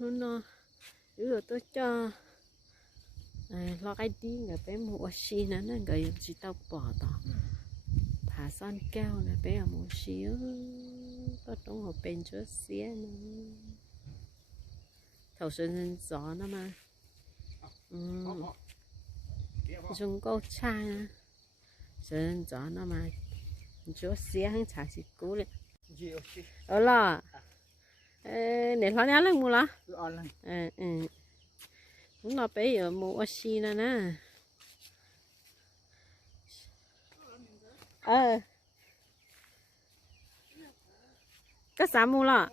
nó tôi cho lo cái đi người bé mua xí nó người chỉ tao bỏ tao thả son keo này bé ở mua xíu có trong hộp bên chỗ xía nó thầu sơn gió nó mà dùng câu chai sơn gió nó mà chỗ xía hắn chả chỉ cú đấy ở là để lo nhá lên mua lá cũng là bây giờ mua xí nè nè cái啥mua là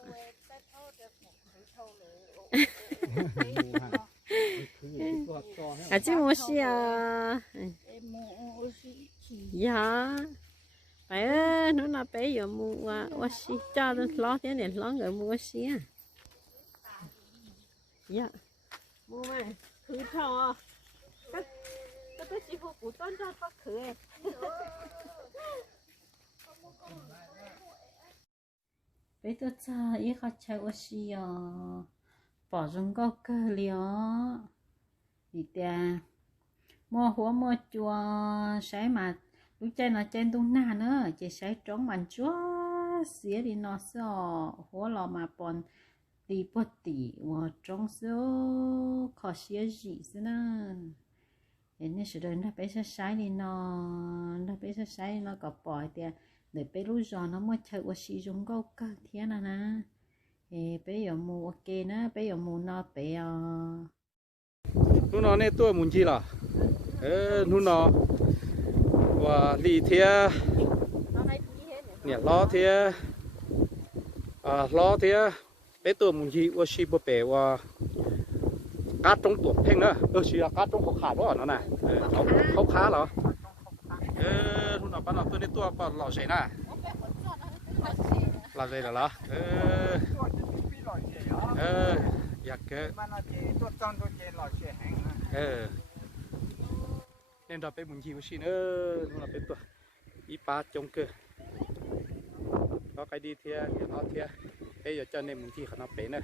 chỉ mua xí à dạ phải nó là bây giờ mua xí cho nó lo thế này lo người mua xí à dạ mua mày thứ thầu à cái chỉ phụ phụ tôn cho bác khử bây giờ cha ý họ chơi mua xí à bỏ rong câu cơ liò thì ta mua húa mua chua sấy mà lúc chơi nó chơi tung na nữa chỉ sấy trống mạnh chúa xía đi nó sợ húa lò mà bọn đi bớt tỉ và trống số khó xía gì thế nữa nên sự đời nó bây giờ sấy đi nó bây giờ sấy nó có bỏ thì để bây lúc giờ nó mới chơi qua xí rong câu cơ thế nào nè bây giờ mua ok nữa bây giờ mua nó bây giờ lúc nó này tôi muốn chi là lúc nó và đi theo nè lo theo bây tôi muốn chi và xí bờ bể và cá trong tuột phèn nữa chỉ là cá trong khá đó nó này khá khá rồi lúc nào bắt đầu tôi đi tôi bắt lò sấy nè là gì là giặc cái nên đọc bên muốn gì xin nó là bên tuổi ít ba trông cơ có cái đi theo nó theo bây giờ cho nên muốn gì nó bé nữa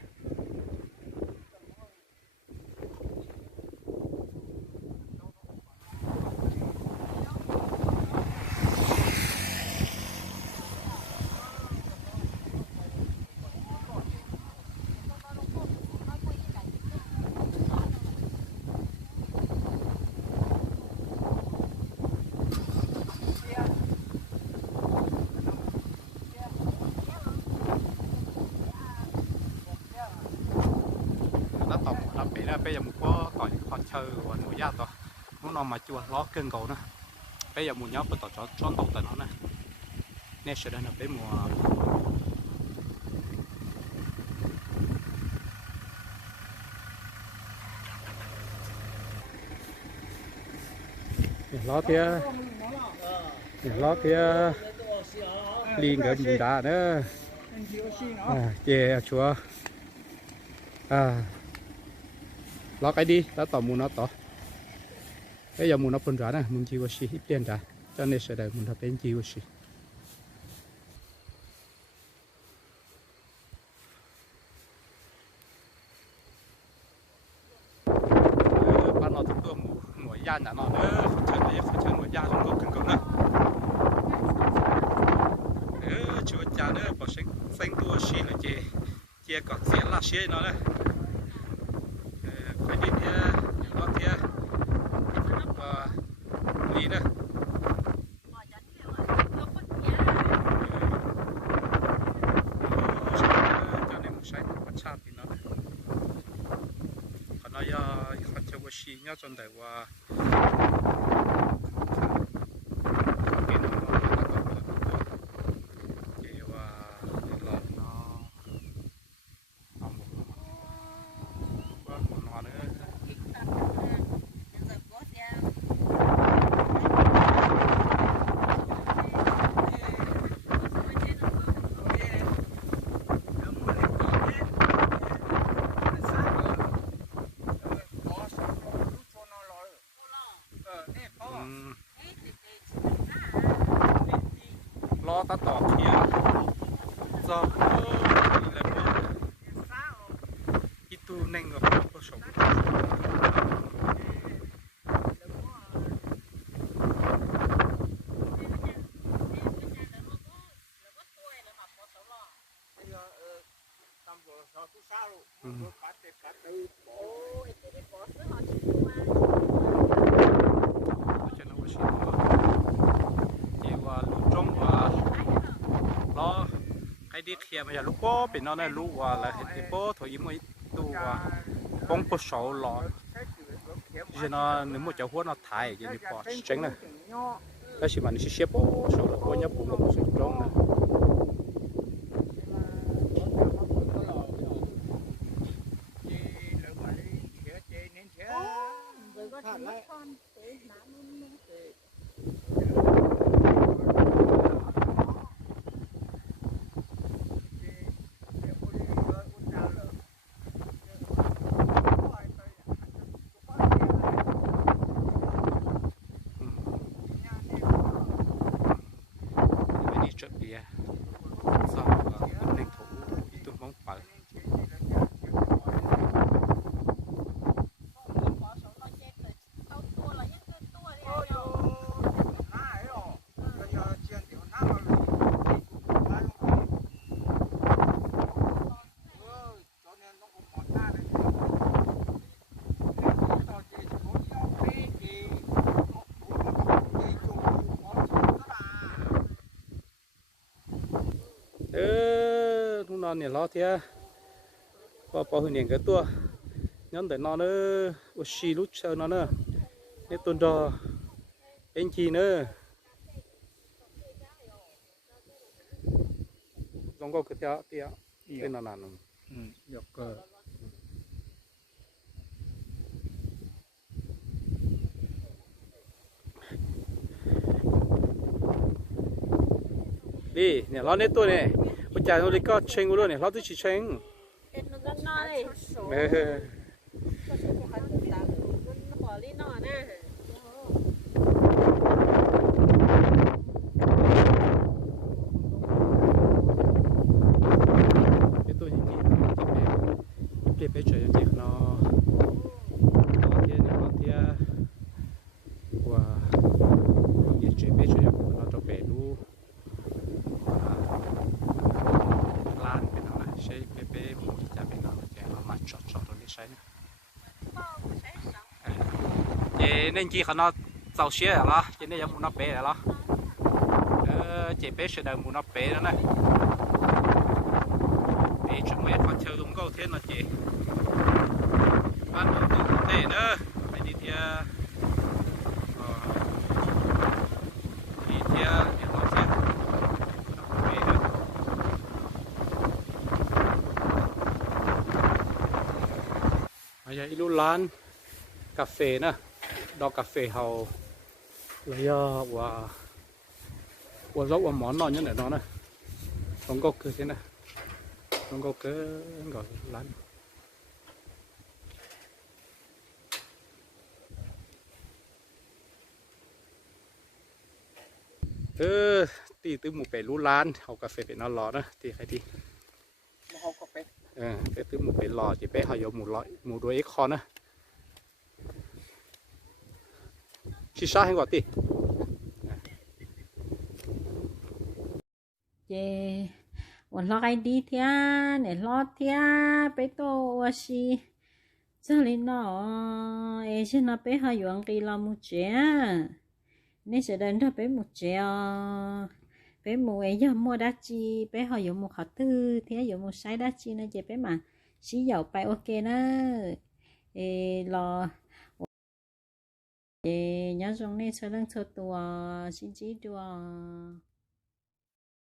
bây giờ một có tỏi khó chơi và nuôi da to muốn nó mà chua ló cơn cầu nữa bây giờ một nhóm bắt đầu cho tàu tận nó này nên sẽ đến là tới mùa ló kia liền cái gì đã nữa chè chúa lo cái đi đã tỏ muốn nó tỏ bây giờ muốn nó phân ra này muốn chi xí ít tiền ra cho nên sẽ đợi muốn nó bên chi xí ban nó tôi mùa da nhà nó nữa phải chơi mùa da trong cơn cơn nữa chúa cha nữa bỏ xanh tua xí là chè có xé lá xé nó đấy phải đi nó theo và đi nữa cho nên một sai bắt chặt thì nó còn nó họ chơi với xí nhau trong đời và lo ta tỏ kia do ít neng rồi có sống cho nó xin chị và lũ trống và lo cái đi kia mà giờ lũ bó bên nó này lũ và là hết bó thôi im mới tu và bông bó sầu lọ cho nó nếu một cháu hoa nó thải cái này bỏ tránh này cái gì mà nó sẽ xếp bó sầu là bó nhấp bụng một số trống này nó nè lo thế bỏ hình ảnh cái tua nhón để nó nữa xì lút chơi nó nữa để tuần trò anh chị nữa giống có cái tia tên là nàn được đi nè lo nét tôi này bây giờ nó đi có chênh luôn này lo tôi chỉ chênh cái bé chơi cái nó thế này nó thế và cái chơi bé chơi nó cho bé luôn lan bên nó này chơi bé một cái bên nó cái nó mà chọt rồi đi chơi chị nên chị nó giàu xe rồi đó chị nên giống một nó bé rồi đó chị bé sẽ đợi một nó bé nữa này bé chúng mày phát chơi đúng câu thế là chị ăn đồ tệ nữa mày đi theo đi theo để nó xem bé nữa bây giờ ilu lan cà phê nè đo cà phê hầu lấy và dấu và món nọ như này nó này không có cứ thế này không có cái gọi lan tí từ một bể lú lan học cà phê để nó lò đó thì hay đi cái từ một bể lò chỉ bé họ dùng một đôi ít con nữa chỉ sao hay gọi tí chịวันlo cái đi thia để lo thia bé tô gì cho nên nó ấy chứ nó bé họ dùng cái lo một trẻ nên sẽ đến đó bé một trẻ bé một ấy giờ mua đá chi bé họ dùng một hạt tư thế dùng một sai đá chi nên chị bé mà xí dầu bay ok nó lo nhớ trong này sẽ lên cho tua xin chỉ tua